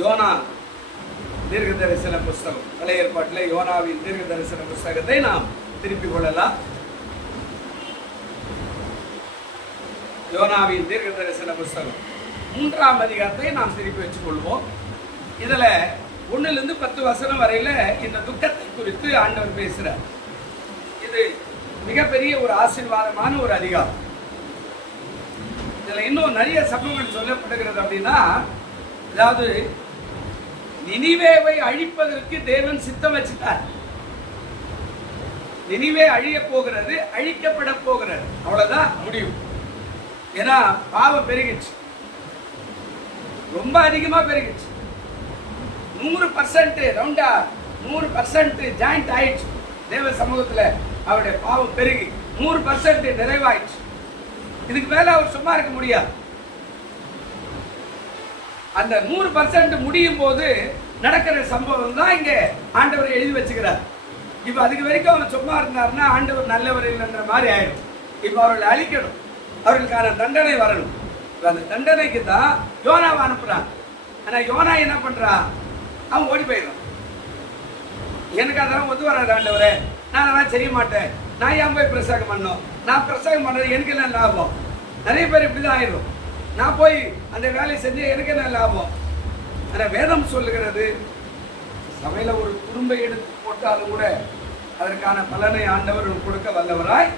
YONO தீர்க்க தரிசன புஸ்தகம், பழைய ஏற்பாட்டில் யோனாவின் தீர்க்க தரிசன புஸ்தகத்தை நாம் திருப்பிக் கொள்ளலாம். யோனாவின் தீர்க்க தரிசன புஸ்தகம் 3ஆம் அதிகாரத்தை நாம் திருப்பி வச்சுக் கொள்வோம். இதுல 1 to 10 வசனம் வரையில இந்த துக்கத்தை குறித்து ஆண்டவர் பேசுறார். இது மிகப்பெரிய ஒரு ஆசீர்வாதமான ஒரு அதிகாரம். இதுல இன்னும் நிறைய சம்பவங்கள் சொல்லப்படுகிறது. அப்படின்னா, அதாவது நினிவேவை அழிப்பதற்கு தேவன் சித்தம் வச்சுட்டார். நினிவே அழிய போகிறது, அழிக்கப்பட போகிறது, அவ்வளவுதான் முடிவு. ஏன்னா பாவம் பெருகிச்சு, ரொம்ப அதிகமா பெருகிச்சு. 100% ரவுண்டா 100% ஜாயிண்ட் ஆயிடுச்சு. தேவ சமூகத்துல அவருடைய பாவம் பெருகி 100% நிறைவாயிடுச்சு. இதுக்கு மேல அவர் சும்மா இருக்க முடியாது. அந்த 100% முடியும் போது நடக்கிற சம்பவம் தான் இங்க ஆண்டவர் எழுதி வச்சுக்கிறார். இப்ப அதுக்கு வரைக்கும் அவர் சும்மா இருந்தாருன்னா ஆண்டவர் நல்லவர் இல்லைன்ற மாதிரி ஆயிடும். இப்ப அவர்களை அழிக்கணும், அவர்களுக்கான தண்டனை வரணும். அந்த தண்டனைக்கு தான் யோனாவை அனுப்புறான். ஆனா யோனா என்ன பண்றான்? அவன் ஓடி போயிடும். எனக்கு அதெல்லாம் ஒத்து வராது ஆண்டவரே, நான் அதெல்லாம் செய்ய மாட்டேன், நான் ஏன் போய் பிரசங்கம் பண்ணோம், நான் பிரசங்கம் பண்றது எனக்கு என்ன லாபம்? நிறைய பேர் இப்படிதான் ஆயிடும். நான் போய் அந்த வேலையை செஞ்சு எனக்கு என்ன லாபம்? ஆனா வேதம் சொல்லுகிறது, சபையில ஒரு குடும்ப எடுத்து போட்டாலும் கூட அதற்கான பலனை ஆண்டவர் கொடுக்க வல்லவராய்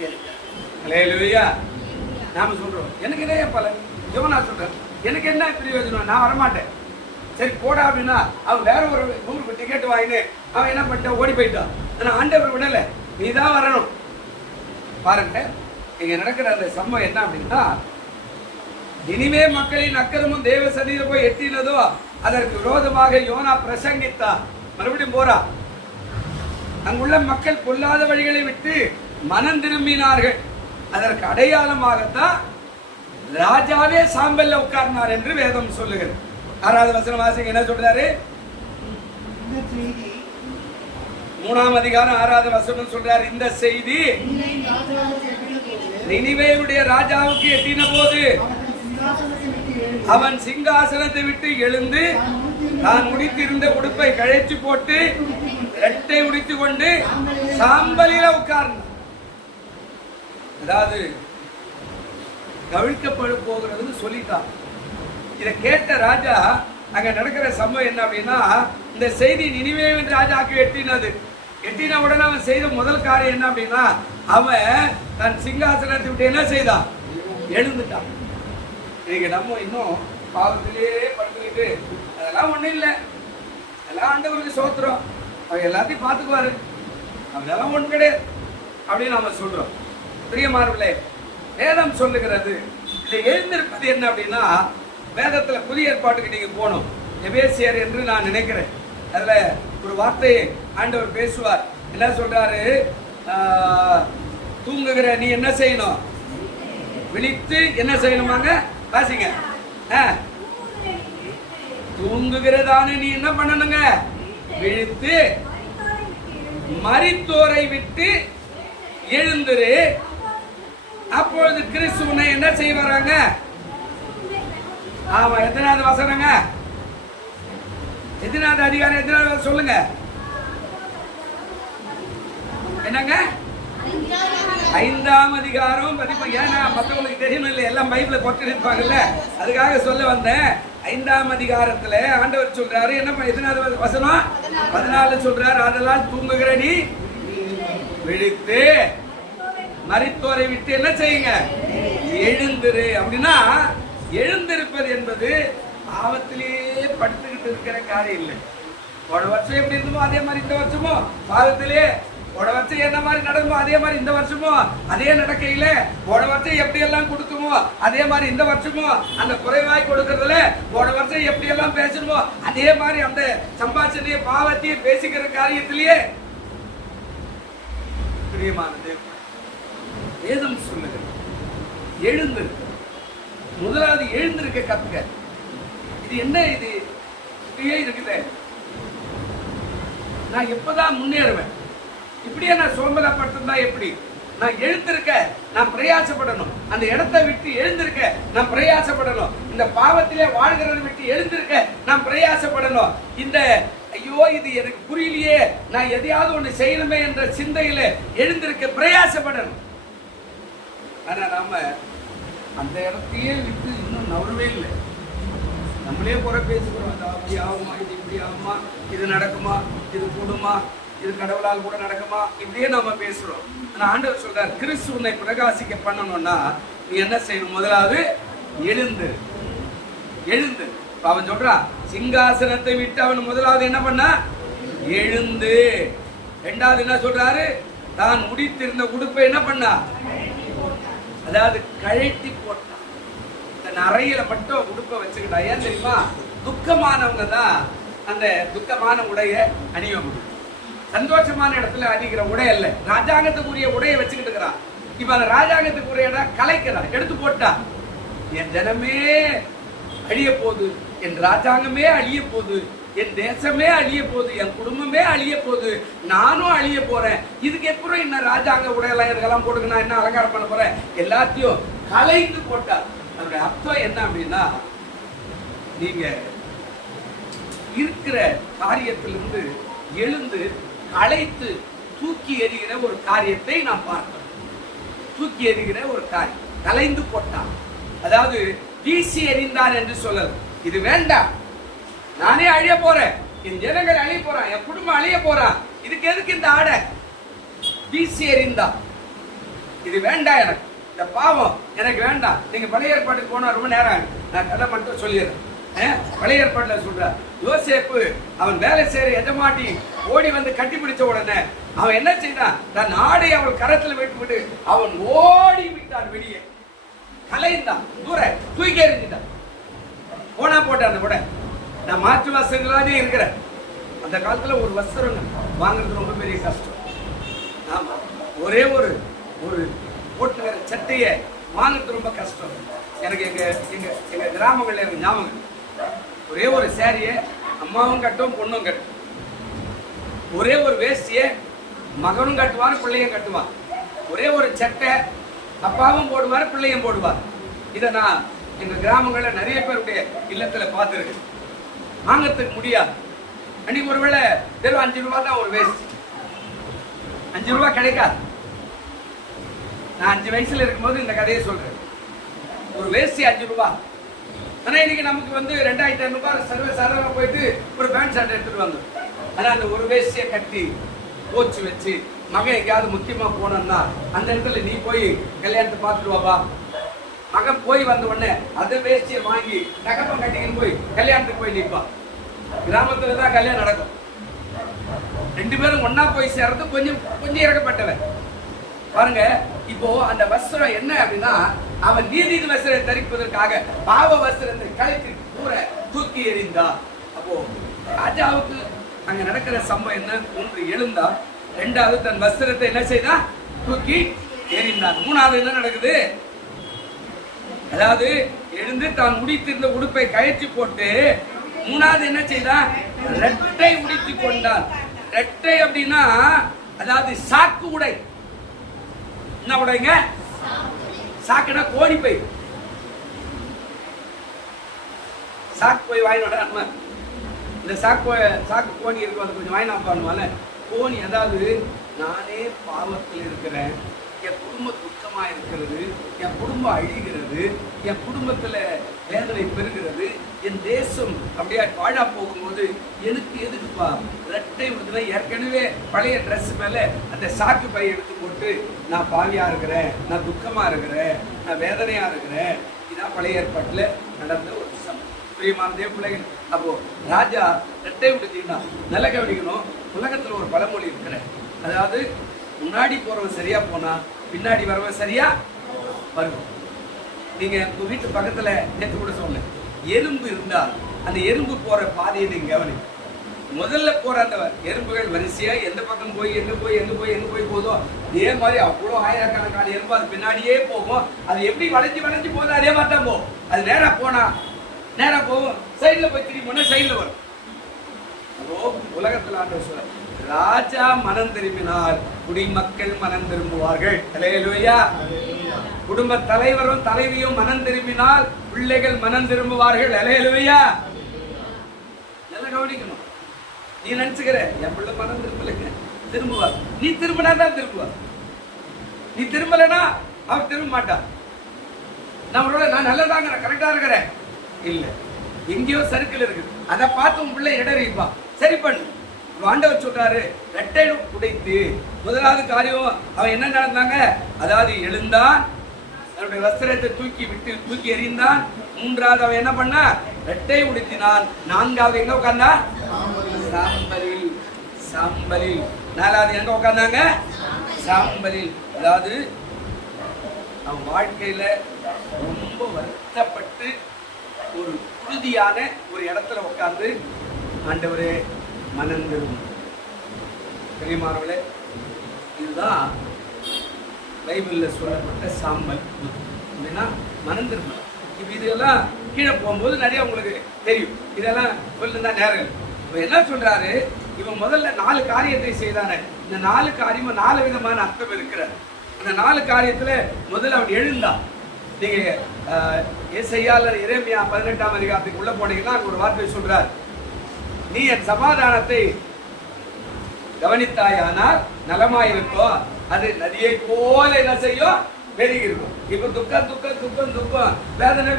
இருக்கிறார். நாம சொல்றோம் எனக்கு என்ன பலன்? யோனா சொல்றேன் எனக்கு என்ன பிரயோஜனம், நான் வரமாட்டேன். சரி போடா அப்படின்னா அவன் வேற ஒரு ஊருக்கு டிக்கெட் வாங்கினு அவன் என்ன பண்ணிட்டான்? ஓடி போயிட்டான். ஆனா ஆண்டவர் விடல, நீ தான் வரணும். பாருங்க, இங்க நடக்கிற அந்த சம்பவம் என்ன அப்படின்னா, இனிமே மக்களின் அக்கிரமும் தேவ சன்னிதியில போய் எட்டினதோ அதற்கு விரோதமாக யோனா பிரசங்கித்தான். மறுபடியும் போறா. அங்குள்ள மக்கள் பொல்லாத வழிகளை விட்டு மனம் திரும்பினார்கள். அதற்கு அடையாளமாகத்தான் ராஜாவே சாம்பல்ல உட்கார்னார் என்று வேதம் சொல்லுகிறது. 6வது வசனம் வாசிங்க, என்ன சொல்றாரு? 3ஆம் அதிகாரம் 6வது வசனம் சொல்றாரு, இந்த செய்தி நினிவேயுடைய ராஜாவுக்கு எட்டின போது அவன் சிங்காசனத்தை விட்டு எழுந்து தான் உடுத்திருந்த உடுப்பை கழைச்சு போட்டு ரெட்டை உடுத்தி கொண்டு சாம்பலில உட்கார்ந்தான். அதாவது கவிழ்க்கப்பட போகிறதுன்னு சொல்லிட்டான். இதை கேட்ட ராஜா, அங்க நடக்கிற சம்பவம் என்ன அப்படின்னா, இந்த செய்தி நினிவேவின் ராஜாக்கு எட்டினது. எட்டின உடனே அவன் செய்த முதல் காரியம் என்ன அப்படின்னா, அவன் தன் சிங்காசனத்தை விட்டு என்ன செய்தான்? எழுந்துட்டான். இன்னைக்கு நம்ம இன்னும் பாவத்திலேயே படுத்துக்கிட்டு அதெல்லாம் ஒண்ணும் இல்லை, எல்லாம் ஆண்டவருக்கு சோத்திரம், அவன் எல்லாத்தையும் பார்த்துக்குவாரு, அதெல்லாம் ஒண்ணு கிடையாது அப்படின்னு நாம சொல்றோம். பிரியமானவர்களே, வேதம் சொல்லுகிறது இதை எழுந்திருப்பது என்ன அப்படின்னா, வேதத்துல புதிய ஏற்பாட்டுக்கு நீங்க போகணும். எபேசியர் என்று நான் நினைக்கிறேன். அதுல ஒரு வார்த்தையை ஆண்டவர் பேசுவார். என்ன சொல்றாரு? தூங்குகிற நீ என்ன செய்யணும்? விழித்து என்ன செய்யணுமாங்க? வாசிங்க. தூங்குகிறதானே நீ என்ன பண்ணணுங்க? விழித்து மரித்தோரை விட்டு எழுந்துரு, அப்பொழுது கிறிஸ்து உன்னை என்ன செய்வாராங்க? ஆமா, எத்தனாவது வசனங்க? எத்தனாவது அதிகாரம்? எத்தனாவது சொல்லுங்க? என்னங்க? 5ஆம் அதிகாரம் பதிப்பு. ஏன்னா மற்றவங்களுக்கு தெரியும் இல்லை, எல்லாம் பைபிள கொட்டி இருப்பாங்கல்ல, அதுக்காக சொல்ல வந்தேன். 5ஆம் அதிகாரத்துல ஆண்டவர் சொல்றாரு, என்ன எத்தனாவது வசனம்? 14 சொல்றாரு, அதெல்லாம் தூங்குகிற நீ விழித்து மரித்தோரை விட்டு என்ன செய்யுங்க? எழுந்திரு. அப்படின்னா எழுந்திருப்பது என்பது பாவத்திலேயே படுத்துக்கிட்டு இருக்கிற காரியம் இல்லை. போன வருஷம் எப்படி இருந்தமோ அதே மாதிரி இந்த வருஷமும் பாவத்திலே, போன வருஷம் என்ன மாதிரி நடக்குமோ அதே மாதிரி இந்த வருஷமும் அதே நடக்கையில, போன வருஷம் எப்படி எல்லாம் கொடுக்குமோ அதே மாதிரி இந்த வருஷமும் அந்த குறைவாய் கொடுக்கறதுல, போன வருஷம் எப்படி எல்லாம் பேசணுமோ அதே மாதிரி அந்த சம்பாஷணைய பாவத்தையே பேசிக்கிற காரியத்திலேயே பிரியமானது வேதம் சொல்லுகிறது எழுந்திருக்க. முதலாவது எழுந்திருக்க கத்துக்க. இது என்ன? இது இப்படியே இருக்குது. நான் எப்பதான் முன்னேறுவேன்? இப்படியே நான் சோம்பலப்பட்டிருந்தா எப்படி? நான் எழுந்திருக்க நான் பிரயாசப்படணும். அந்த இடத்தை விட்டு எழுந்திருக்க நான் பிரயாசப்படணும். இந்த பாவத்திலே வாழ்கிறத விட்டு எழுந்திருக்க நான் பிரயாசப்படணும். இந்த ஐயோ இது எனக்கு புரியலையே, நான் எதையாவது ஒண்ணு செய்யணுமே என்ற சிந்தையில எழுந்திருக்க பிரயாசப்படணும். ஆனா நாம அந்த இடத்தையே விட்டு இன்னும் நவரவே இல்லை. நம்மளே குறை பேசுகிறோம். அது அப்படி ஆகுமா, இது இப்படி ஆகுமா, இது நடக்குமா, இது கூடுமா, இது கடவுளால் கூட நடக்குமா, இப்படியே நாம பேசுறோம். ஆனா ஆண்டவர் சொல்றார், கிறிஸ்து உன்னை பிரகாசிக்க பண்ணணும்னா நீ என்ன செய்யணும்? முதலாவது எழுந்து எழுந்து. அவன் சொல்றான், சிங்காசனத்தை விட்டு அவன் முதலாவது என்ன பண்ணா? எழுந்து. இரண்டாவது என்ன சொல்றாரு? தான் முடித்திருந்த உடுப்பை என்ன பண்ணா? அதாவது கழட்டி போட்டான். தன் அறையில மட்டும் உடுப்பை வச்சுக்கிட்டா. ஏன் தெரியுமா? துக்கமானவங்க தான் அந்த துக்கமான உடைய அணிய முடியும். சந்தோஷமான இடத்துல அணிகிற உடை அல்ல. ராஜாங்கத்துக்குரிய உடையை வச்சுக்கிட்டு இருக்கிறான். இப்ப அந்த ராஜாங்கத்துக்குரிய கலைக்கிறான், எடுத்து போட்டா. என் ஜனமே அழிய போகுது, என் ராஜாங்கமே அழிய போகுது, என் தேசமே அழிய போகுது, என் குடும்பமே அழிய போகுது, நானும் அழிய போறேன். இதுக்கு எப்பறம் என்ன ராஜாங்க உடையெல்லாம் இதெல்லாம் போட்டுக்க நான் என்ன அலங்காரம் பண்ண போறேன்? எல்லாத்தையும் கலைந்து போட்டார். அதனுடைய அர்த்தம் என்ன அப்படின்னா, நீங்க இருக்கிற காரியத்திலிருந்து எழுந்து களைத்து தூக்கி எறிகிற ஒரு காரியத்தை நாம் பார்க்கிறோம். தூக்கி எறிகிற ஒரு காரியம் கலைந்து போட்டான். அதாவது வீசி எறிந்தான் என்று சொல்லல. இது வேண்டாம், நானே அழிய போறேன், என் ஜனங்கள் அழிய போறான், என் குடும்பம் அழிய போறான், இதுக்கு எதுக்கு இந்த ஆடை? வீசி எறிந்தான். இது வேண்டாம், எனக்கு இந்த பாவம் எனக்கு வேண்டாம். நீங்க பழைய ஏற்பாட்டுக்கு போனா ரொம்ப நேரம் ஆகும். நான் கதை மட்டும் சொல்லிடுறேன். பழைய ஏற்பாட்டுல சொல்ற யோசேப்பு அவன் வேலை செய்யற எஜமாட்டி ஓடி வந்து கட்டி பிடிச்ச உடனே அவன் என்ன செய்தான்? தன் ஆடை அவள் கரத்துல விட்டு அவன் ஓடி விட்டான் வெளியே. கலைந்தான், தூர தூக்கி எறிஞ்சிட்டான். போனா போட்டான். அந்த கூட நான் மாற்று வஸ்திரங்களாவே இருக்கிறேன். அந்த காலத்துல ஒரு வஸ்திரம் வாங்குறது ரொம்ப பெரிய கஷ்டம். ஆமா, ஒரே ஒரு ஒரு போட்டுக்கிற சட்டையை வாங்குறது ரொம்ப கஷ்டம். எனக்கு எங்க எங்க எங்க கிராமங்கள்ல எனக்கு ஞாபகம், ஒரே ஒரு சேரியை அம்மாவும் கட்டும் பொண்ணும் கட்டும். ஒரே ஒரு வேஷ்டியை மகனும் கட்டுவார் பிள்ளையும் கட்டுவார். ஒரே ஒரு சட்டை அப்பாவும் போடுவார் பிள்ளையும் போடுவார். இதை நான் எங்க கிராமங்கள்ல நிறைய பேருடைய இல்லத்துல பார்த்துருக்கேன். வாங்கறதுக்கு முடியாது. அன்னைக்கு ஒருவேளை வெறும் 5 ரூபாய் தான் ஒரு வேஷ்டி. 5 ரூபாய் கிடைக்காது. நான் 5 வயசுல இருக்கும்போது இந்த கதையை சொல்றேன். ஒரு வேஷ்டி 5 ரூபாய். ஆனா இன்னைக்கு நமக்கு வந்து 2500 ரூபாய் சர்வ சாதாரண போயிட்டு ஒரு பேண்ட் ஷர்ட் எடுத்துட்டு வந்தோம். ஆனா அந்த ஒரு வேஷ்டியை கட்டி போச்சு வச்சு மகன் எங்கேயாவது முக்கியமா போனோம்னா அந்த இடத்துல நீ போய் கல்யாணத்தை பார்த்துட்டு வாப்பா. மகன் போய் வந்த உடனே அதை வேஷ்டியை வாங்கி தகப்பம் கட்டிக்கின்னு போய் கல்யாணத்துக்கு போய் நிற்பான். கிராமத்துல தான் கல்யாணம் நடக்கும். 2 பேரும் ஒன்னா போய் சேர்றது கொஞ்சம் கொஞ்சம் இறக்கப்பட்டவன் பாருங்க. இப்போ அந்த வஸ்திரம் என்ன அப்படின்னா, அவன் நீதி வஸ்திரத்தை தரிப்பதற்காக பாவ வஸ்திரத்தை கலைத்து கூற தூக்கி எறிந்தா. அப்போ ராஜாவுக்கு அங்க நடக்கிற சம்பவம் என்ன? 1 எழுந்தா, 2வது தன் வஸ்திரத்தை என்ன செய்தா? தூக்கி எறிந்தான். 3வது என்ன நடக்குது? அதாவது எழுந்து தான் முடித்திருந்த உடுப்பை கயற்றி போட்டு 3வது என்ன செய்தா? ரெட்டை உடுத்தி கொண்டான். ரெட்டை அப்படின்னா அதாவது சாக்கு உடை. என்ன உடைங்க? சாக்குனா கோணி பை. சாக்கு போய் வாங்கினோட இந்த சாக்கு கோணி இருக்கும், அதை கொஞ்சம் வாங்கினா பண்ணுவாங்க. கோணி அதாவது நானே பாவத்தில் இருக்கிறேன், என் குடும்பம் துக்கமா இருக்கிறது, என் குடும்பம் அழிகிறது, என் குடும்பத்துல வேதனை பெறுகிறது, என் தேசம் அப்படியே வாழா போகும்போது எனக்கு எதுக்குப்பா ரெட்டை விடுதுன்னா? ஏற்கனவே பழைய ட்ரெஸ் மேல அந்த சாக்கு பை எடுத்து போட்டு நான் பாவியா இருக்கிறேன், நான் துக்கமா இருக்கிறேன், நான் வேதனையா இருக்கிறேன். இதான் பழைய ஏற்பாட்டுல நடந்த ஒரு சம்பவம். பிரியமான தேவ பிள்ளைகள், அப்போ ராஜா ரெட்டை விடுத்தீங்கன்னா நல்ல கவனிக்கணும். உலகத்துல ஒரு பழமொழி இருக்கிற, அதாவது முன்னாடி போறவன் சரியா போனா பின்னாடி வரவன் சரியா வருவோம். நீங்க உங்க வீட்டு பக்கத்துல நேற்று கூட சொன்ன எறும்பு இருந்தா அந்த எறும்பு போற பாதையை நீங்க கவனி. முதல்ல போற அந்த எறும்புகள் வரிசையா எந்த பக்கம் போய் எங்க போய் போதோ அதே மாதிரி அவ்வளோ ஆயிரக்கணக்கான எறும்பு அது பின்னாடியே போகும். அது எப்படி வளைஞ்சு போதோ அதே மாதிரி தான் போகும். அது நேரா போனா நேரா போகும், சைட்ல போய் திரும்பி போனா சைட்ல வரும். அப்போ உலகத்துல ஆண்டவர் சொல்ற ராஜா மனம் திரும்பினால் குடிமக்கள் மனம் திரும்புவார்கள். அல்லேலூயா. குடும்ப தலைவரும் தலைவியும் மனம் திரும்பினால் பிள்ளைகள் மனம் திரும்புவார்கள். அல்லேலூயா. நல்லா கவனிக்கணும். நீ நினைச்சுக்கிற என் பிள்ளை மனம் திரும்பலைங்க, திரும்புவார். நீ திரும்பினா தான் திரும்புவார். நீ திரும்பலனா அவர் திரும்ப மாட்டார். நம்மளோட நான் நல்லதாங்க கரெக்டா இருக்கிறேன் இல்ல, எங்கேயோ சர்க்கிள் இருக்கு, அதை பார்த்து உன் பிள்ளை இடறிப்பா, சரி பண்ணு. ஆண்டவர் சொல்றாரு, ரெட்டை உடைத்து முதலாவது காரியம் அவன் என்ன நடந்தாங்க, அதாவது எழுந்தான், தன்னுடைய வஸ்திரத்தை தூக்கி எறிந்தான். மூன்றாவது அவன் என்ன பண்ணா, ரெட்டை உடுத்தினான். நான்காவது எங்க உட்கார்ந்தா, சாம்பலில். நாலாவது எங்க உட்கார்ந்தாங்க, சாம்பலில். அதாவது அவன் வாழ்க்கையில ரொம்ப வருத்தப்பட்டு ஒரு உறுதியான ஒரு இடத்துல உட்கார்ந்து, ஆண்டவரே மனம் திரும்பும். பெரியமானவர்களே, இதுதான் பைபிள்ல சொல்லப்பட்ட சாம்பல் அப்படின்னா மனம் திரும்பும். இப்ப இதெல்லாம் கீழே போகும்போது நிறைய உங்களுக்கு தெரியும், இதெல்லாம் சொல்லிருந்தா நேரம். இப்ப என்ன சொல்றாரு, இவன் முதல்ல 4 காரியத்தை செய்தானே, இந்த 4 காரியமும் 4 விதமான அர்த்தம் இருக்கிற. அந்த 4 காரியத்துல முதல்ல அவன் எழுந்தான். நீங்க ஏசாயா எரேமியா 18ஆம் அதிகாரத்துக்கு உள்ள போனீங்கன்னா அங்க ஒரு வார்த்தை சொல்றார், நீ என் சமாதானத்தை கவனித்தாயானால் நலமாயிருக்கும், அது நதியை போல என்ன செய்யும், பெருகி இருக்கும். இப்ப துக்கம் வேதனை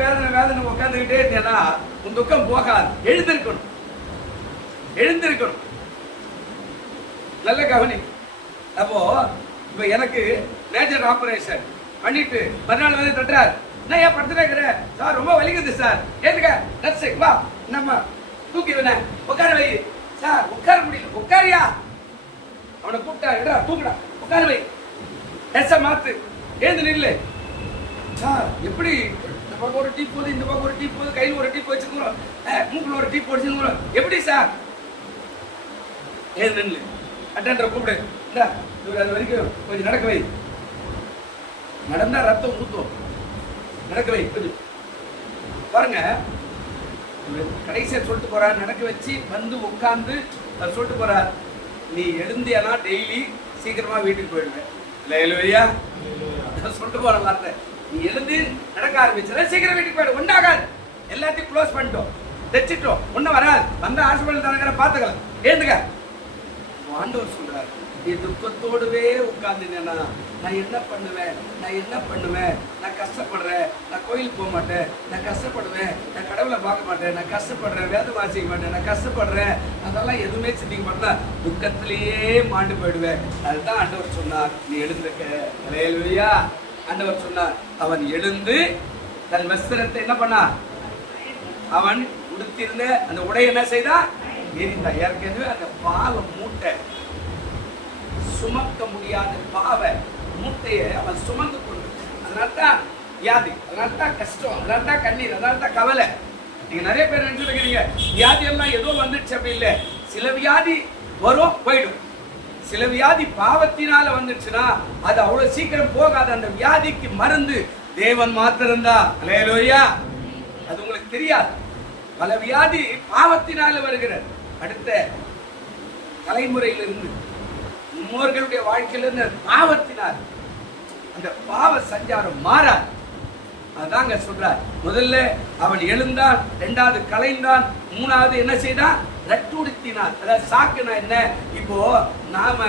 உட்கார்ந்துகிட்டே இருந்தேன்னா உன் துக்கம் போகாது. எழுந்திருக்கணும். நல்ல கவனி. அப்போ இப்ப எனக்கு மேஜர் ஆபரேஷன் பண்ணிட்டு மறுநாள் வந்து தட்டுறாரு, நான் ஏன் படுத்துட்டே இருக்கிறேன் சார், ரொம்ப வலிக்குது சார், ஏத்துக்க நர்ஸ் வா நம்ம தூக்கி உட்கார வை சார். உட்கார முடியல, உட்காரியா, அவனை கூப்பிட்டா தூக்குடா, உட்கார வை, நர்ஸ மாத்து, எழுந்து நில்லு சார். எப்படி இந்த பக்கம் ஒரு டீ போகுது, இந்த பக்கம் ஒரு டீ போகுது, கையில் ஒரு டீ வச்சுக்கிறோம், மூக்குல ஒரு டீ வச்சுக்கிறோம், எப்படி சார், எழுந்து நில்லு, அட்டெண்டரை கூப்பிடு, இந்த அது வரைக்கும் கொஞ்சம் நடக்க வை, நடந்தா ரத்தம் ஊத்தும், நடக்க வை கொஞ்சம் பாருங்க. கடைசியா சொல்லிட்டு போறார், நடக்க வச்சு வந்து உட்கார்ந்து சொல்லிட்டு போறார், நீ எழுந்தியானா டெய்லி சீக்கிரமா வீட்டுக்கு போயிடுவேன். இல்லையா சொல்லிட்டு போற வார்த்தை, நீ எழுந்து நடக்க ஆரம்பிச்சா சீக்கிரம் வீட்டுக்கு போயிடு, ஒன்றாகாது, எல்லாத்தையும் க்ளோஸ் பண்ணிட்டோம், தைச்சிட்டோம், ஒன்னும் வராது, வந்த ஹாஸ்பிட்டல் தானே பாத்துக்கலாம், எழுந்துக்க. ஆண்டவர் சொல்றாரு, நீ துக்கத்தோடுவே உட்கார்ந்துனா நான் என்ன பண்ணுவேன், நான் கஷ்டப்படுறேன், நான் கோயிலுக்கு போக மாட்டேன், நான் கஷ்டப்படுவேன், நான் கடவுளை பார்க்க மாட்டேன், நான் கஷ்டப்படுறேன், வேதம் வாசிக்க மாட்டேன், நான் கஷ்டப்படுறேன், அதெல்லாம் எதுவுமே சிந்திக்க மாட்டேன், துக்கத்திலேயே மாண்டு போயிடுவேன். அதுதான் ஆண்டவர் சொன்னார், நீ எழுந்துக்க. அல்லேலூயா. ஆண்டவர் சொன்னார், அவன் எழுந்து தன் வஸ்திரத்தை என்ன பண்ணா, அவன் உடுத்திருந்த அந்த உடை என்ன செய்தா, எரிந்தா. ஏற்கனவே அந்த பாவ மூட்டை, சுமக்க முடியாத பாவ மூட்டையை அவன் சுமந்து கொண்டு, அதனால்தான் வியாதி, அதனால்தான் கஷ்டம், அதனால்தான் கண்ணீர், அதனால்தான் கவலை. நீங்க நிறைய பேர் நினைச்சிருக்கீங்க வியாதி எல்லாம் ஏதோ வந்துடுச்சு, அப்படி இல்லை. சில வியாதி வரும் போயிடும், சில வியாதி பாவத்தினால வந்துடுச்சுன்னா அது அவ்வளவு சீக்கிரம் போகாது. அந்த வியாதிக்கு மருந்து தேவன் மாத்திரம்தான். அல்லேலூயா. அது உங்களுக்கு தெரியாது. பல வியாதி பாவத்தினால வருகிறது. அடுத்த தலைமுறையிலிருந்து முன்னோர்களுடைய வாழ்க்கையிலிருந்து பாவத்தினால் அந்த பாவ சஞ்சாரம் மாறாது. அதாங்க சொல்றார், முதல்ல அவன் எழுந்தான், இரண்டாவது கலைந்தான், மூணாவது என்ன செய்தான், ரெட்டுடுத்தினான். அதாவது சாக்குனா என்ன, இப்போ நாம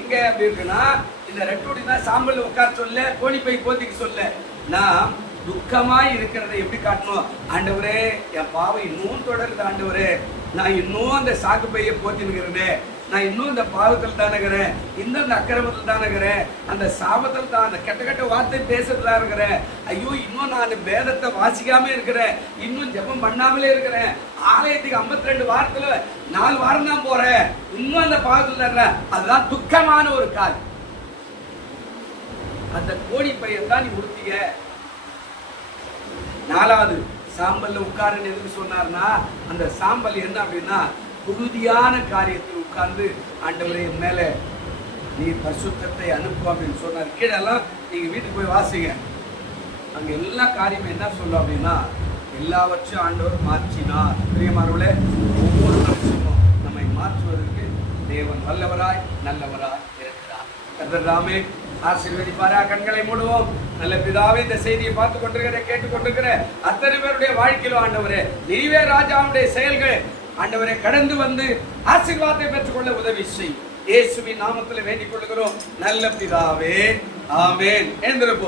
எங்க அப்படி இருக்குன்னா, இந்த ரெட்டுடுத்தினா சாம்பல் உட்கார சொல்ல, கோணி பை போத்திக்க சொல்ல, நாம் துக்கமாய் இருக்கிறத எப்படி காட்டணும், ஆண்டவரே என் பாவம் இன்னும் தொடருது, ஆண்டவரே நான் இன்னும் அந்த சாக்கு பையை போத்தினுக்கிறேன், நான் இன்னும் இந்த பாவத்தில் தானுகிறேன், இன்னும் இந்த அக்கிரமத்தில் தானுகிறேன், அந்த சாபத்தில் தான், அந்த கெட்ட கெட்ட வார்த்தை பேசுறதா இருக்கிறேன், ஐயோ இன்னும் நான் வேதத்தை வாசிக்காம இருக்கிறேன், இன்னும் ஜெபம் பண்ணாமலே இருக்கிறேன், ஆலயத்துக்கு 52 வாரத்துல 4 வாரம் தான் போறேன், இன்னும் அந்த பாவத்தில் தான். அதுதான் துக்கமான ஒரு கால். அந்த கோடி பையன் தான் நீ உடுத்திய. நாலாவது சாம்பல்ல உட்காருன்னு எதுக்கு சொன்னார்னா, அந்த சாம்பல் என்ன அப்படின்னா, உறுதியான காரியத்தில் உட்கார்ந்து ஆண்டவரே மேல நீ பரிசுத்தத்தை அனுப்பு அப்படின்னு சொன்னார். கீழெல்லாம் நீங்க வீட்டுக்கு போய் வாசிங்க, அங்க எல்லா காரியமும் என்ன சொல்லும் அப்படின்னா, எல்லாவற்றையும் ஆண்டவர் மாற்றினார். பிரியமானவர்களே, ஒவ்வொரு நிமிஷமும் நம்மை மாற்றுவதற்கு தேவன் வல்லவராய் நல்லவராய் இருக்கிறார். கர்த்தர் தாமே ஆசீர்வதிப்பாரா. கண்களை மூடுவோம். நல்ல பிதாவே, இந்த செய்தியை பார்த்து கொண்டிருக்கிற கேட்டுக் கொண்டிருக்கிற அத்தனை பேருடைய வாழ்க்கையிலும் ஆண்டவரே நீவே ராஜாவுடைய செயல்கள் ஆண்டவரை கடந்து வந்து ஆசீர்வாதத்தை பெற்றுக்கொள்ள உதவி செய். இயேசுவின் நாமத்தில் வேண்டிக் கொள்கிறோம் நல்ல பிதாவே, ஆமென். எழுந்திருப்போம்.